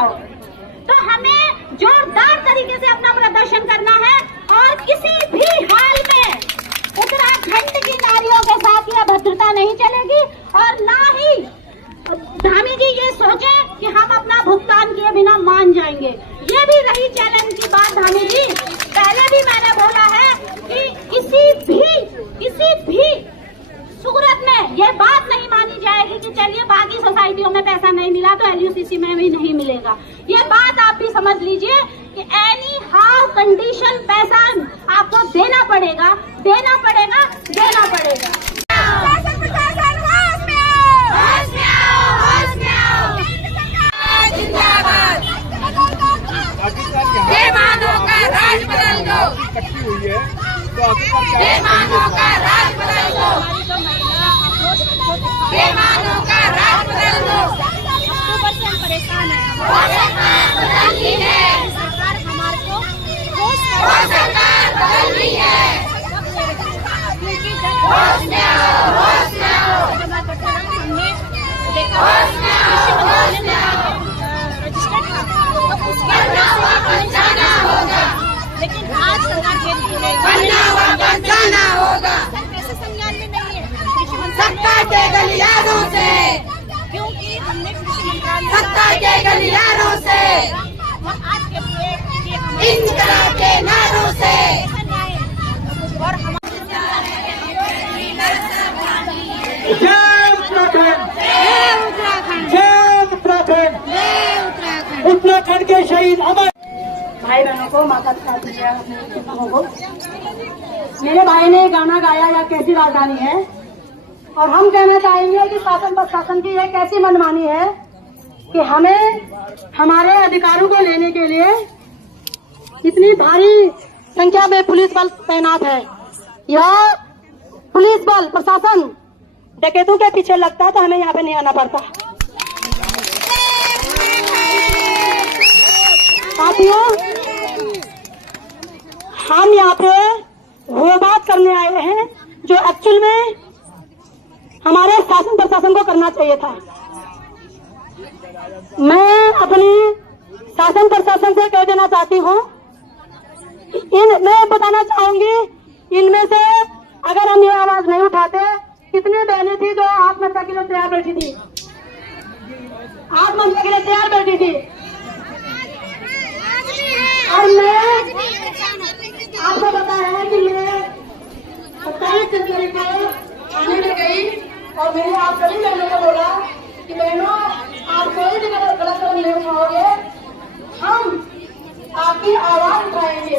जाओगे। तो हमें जोरदार तरीके से अपना प्रदर्शन करना है और किसी भी हाल में उत्तराखंड की नारियों के साथ यह भद्रता नहीं चलेगी। और ना ही धामी जी ये सोचें कि हम अपना भुगतान किए बिना मान जाएंगे। ये भी रही चैलेंज की बात धामी जी, पहले भी मैंने बोला है कि किसी भी सूरत में ये बात नहीं मानी जाएगी कि चलिए बाकी सोसाइटियों में पैसा नहीं मिला तो LUCC में भी नहीं मिलेगा। ये बात आप भी समझ लीजिए कि एनी हाउ कंडीशन पैसा आपको देना पड़ेगा, देना पड़ेगा, देना पड़ेगा। इकट्ठी हुई है तो बेईमानों का राज बदल दो, बेईमानों का राज बदल दो। परेशान है सरकार हमारे को, सरकार बदल रही है। होश में आओ, होश में आओ, हमने देखा जाना होगा, लेकिन आज सरकार जाना होगा। कैसे संज्ञान में नहीं है सत्ता के गलियारों से, क्योंकि हमने कृषि मंत्रालय सत्ता के गलियारों से आज के इंकलाब के नारों से और उत्तराखंड के शहीद अमर भाई बहनों को, माता पिता को, मेरे भाई ने गाना गाया या कैसी राजधानी है, और हम कहना चाहेंगे कि शासन प्रशासन की यह कैसी मनमानी है कि हमें हमारे अधिकारों को लेने के लिए इतनी भारी संख्या में पुलिस बल तैनात है। यह पुलिस बल प्रशासन डकैतों के पीछे लगता है तो हमें यहाँ पे नहीं आना पड़ता। साथियों, हम यहाँ पे वो बात करने आए हैं जो एक्चुअल में हमारे शासन प्रशासन को करना चाहिए था। मैं अपनी शासन प्रशासन से कह देना चाहती हूँ, मैं बताना चाहूंगी, इनमें से अगर हम ये आवाज नहीं उठाते, कितनी बहनें थी जो आत्महत्या के लिए तैयार बैठी थी, आत्महत्या के लिए तैयार बैठी थी। और मैं आपको बताया है कि मैं 27 जनवरी को आने में गई और मैंने आप सभी बहनों को बोला कि बहनों, आप कोई भी गलत कदम नहीं उठाओगे, हम आपकी आवाज उठाएंगे।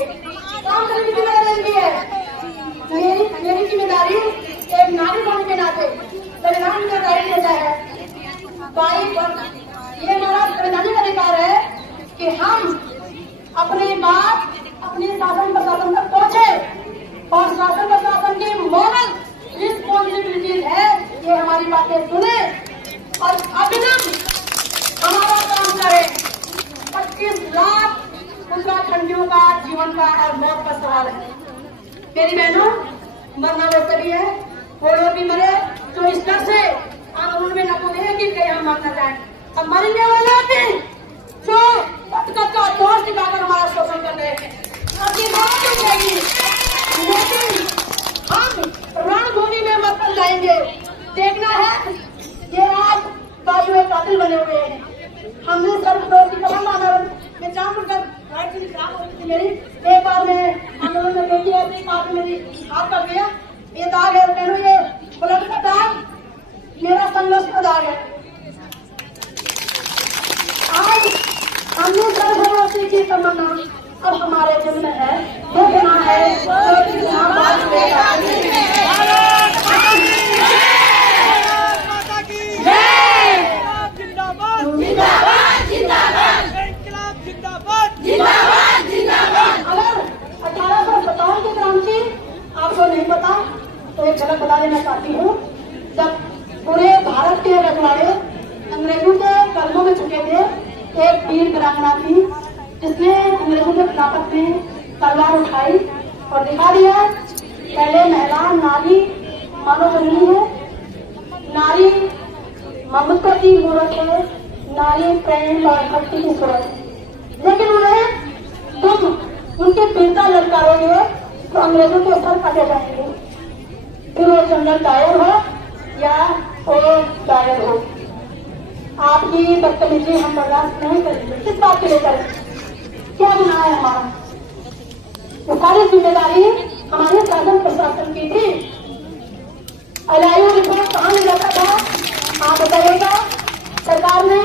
काम करने की जिम्मेदारी है मेरी जिम्मेदारी एक नारी होने के नाते संविधान जिम्मेदारी देता है। ये हमारा संवैधानिक अधिकार है कि हम अपनी बात अपने शासन प्रशासन तक पहुंचे, और शासन प्रशासन की मॉरल रिस्पॉन्सिबिलिटीज है ये हमारी बातें सुने और अभिनव हमारा काम करे। 25 लाख उत्तराखंडियों का जीवन का और मौत का सवाल है। मेरी बहनों, मरना बेहतर है, वो लोग भी मरे जो इस तरह से आंदोलन में न कूदे कि कहीं हम मर न जाए। अब मरने वाले भी जो का दोष दिखाकर हमारा शोषण कर रहे हैं, लेकिन हम रणभूमि में मत जाएंगे। देखना है ये आज बाजू में कातिल बने हुए हैं। हमने सर्वदोष की कदम मैं जानकर मेरी एक बार में आंदोलन में बेटी ऐसी काफी मेरी हाथ कर गया। ये दाग है कहूँ, ये ब्लड का दाग मेरा संघर्ष का दाग है। आज हमने सर्वोच्च की तमन्ना अब हमारे दिल में है, देखना है आपको नहीं पता तो एक झलक बता देना चाहती हूँ। जब पूरे भारत के रखवाले अंग्रेजों के कदमों में झुके थे, एक वीर वीरांगना थी जिसने अंग्रेजों के खिलाफत में तलवार उठाई और दिखा दिया पहले महिला नारी मानव जननी है, नारी ममता की मूर्त है, नारी प्रेम और भक्ति की सूरत, लेकिन उन्हें तुम उनके पिता ललकारोगे तो अंग्रेजों के सर काटे जाएंगे, फिर वो जनरल डायर हो या वो डायर हो। आपकी बदतमीजी हम बर्दाश्त नहीं करेंगे। किस बात के लिए करेंगे? क्या गुनाह है हमारा? वो सारी जिम्मेदारी हमारे शासन प्रशासन की थी। एलआईयू रिपोर्ट कहाँ मिला था आप बताइएगा? सरकार ने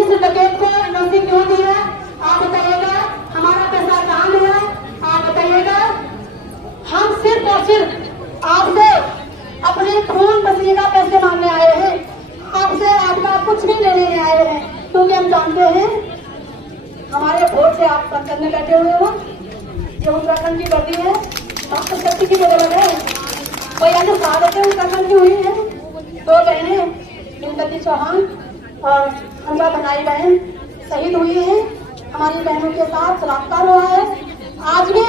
इस डकैत को नौकरी क्यों दी है आप बताइएगा? हमारा पैसा कहाँ मिला आप बताइएगा? हम सिर्फ और सिर्फ आपसे अपने खून पसीने का पैसे मांगने आए हैं, आपसे आपका कुछ भी लेने नहीं आए हैं, क्योंकि हम जानते हैं हमारे वोट से आप बंद करने बैठे हुए हो। जो उत्तराखंड की वर्दी है मात्र शक्ति की जरूरत है। कोई अन्य शहादतें उत्तराखंड की हुई है। दो बहनें इंद्रती चौहान और हंसा बनाई बहन शहीद हुई है। हमारी बहनों के साथ बलात्कार हुआ है। आज भी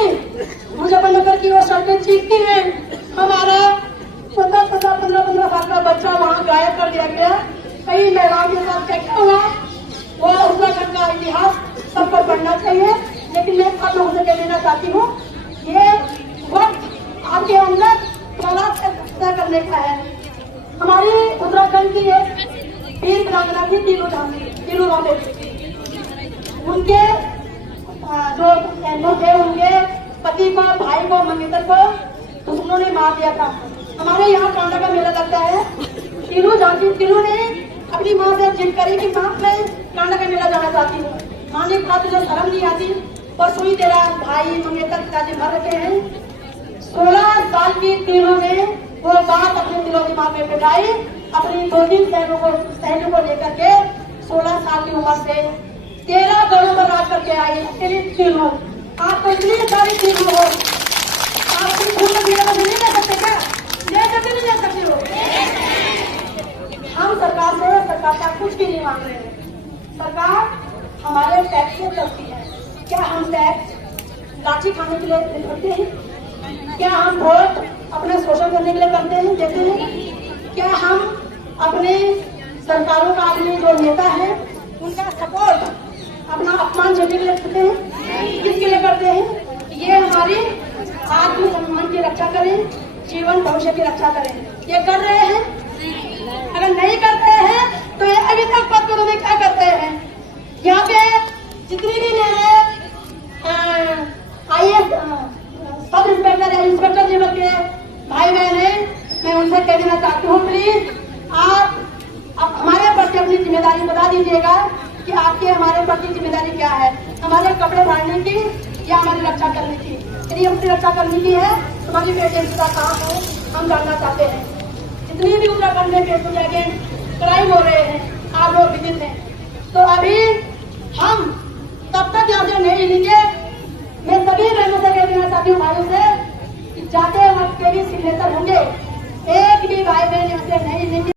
मुजफ्फरनगर की वो सड़कें चीखती है, हमारा 15 साल का बच्चा वहाँ गायब कर दिया गया। कई महिलाओं के साथ क्या हुआ वो उत्तराखंड का इतिहास सबको पढ़ना चाहिए। लेकिन मैं आप लोगों से कह देना चाहती हूँ, ये वक्त आपके अंदर तय करने का है। हमारी उत्तराखंड की एक वीर वीरांगना थी तीनू राम। उनके जो बहनों थे उनके पति को, भाई को, मंगेतर को दुश्मनों ने मार दिया था। हमारे यहाँ कांडा का मेला लगता है। तीनों ने अपनी माँ से जिद करी कि माँ मैं कांडा का मेला जाना चाहती हूँ। माँ ने कहा तुझे शर्म नहीं आती? परसों ही तेरा भाई मंगेतर पिताजी मर रखे हैं। 16 साल की तीनों ने वो बात अपने दिलो दिमाग में बिठाई। अपनी 2-3 सहेलियों को लेकर के 16 साल की उम्र से 13 गढ़ों पर राज करके आई। अकेली तीनों, आप तो इतनी सारी तीनों हो, आप अपनी खून में पीने नहीं ले सकते क्या? ले सकते नहीं ले सकते हो? हम सरकार का कुछ भी नहीं मांग रहे हैं। सरकार हमारे टैक्स से चलती है। क्या हम टैक्स लाठी खाने के लिए करते हैं? क्या हम वोट अपना शोषण करने के लिए करते हैं देते हैं? क्या हम अपने सरकारों का अपने जो नेता है उनका सपोर्ट अपना अपमान झेलने के लिए करते हैं? किसके लिए करते हैं? ये हमारी आत्मसम्मान की रक्षा करें, जीवन भविष्य की रक्षा करें। ये कर रहे हैं? अगर नहीं करते हैं तो ये अभी तक पद पदों में क्या करते हैं? यहाँ पे जितनी भी मेरे IAS सब इंस्पेक्टर या इंस्पेक्टर लेवल के भाई बहन है, मैं उनसे कह देना चाहती हूँ प्लीज आप हमारे प्रति अपनी जिम्मेदारी बता दीजिएगा कि आपकी हमारे प्रति जिम्मेदारी क्या है। हमारे कपड़े फाड़ने की या हमारी रक्षा करने की? यदि अपनी रक्षा करने की है तो हमारी पेटेंट का काम है, हम जानना चाहते हैं। जितनी भी उत्तराखंड में पेट्रोल एजेंट क्राइम हो रहे हैं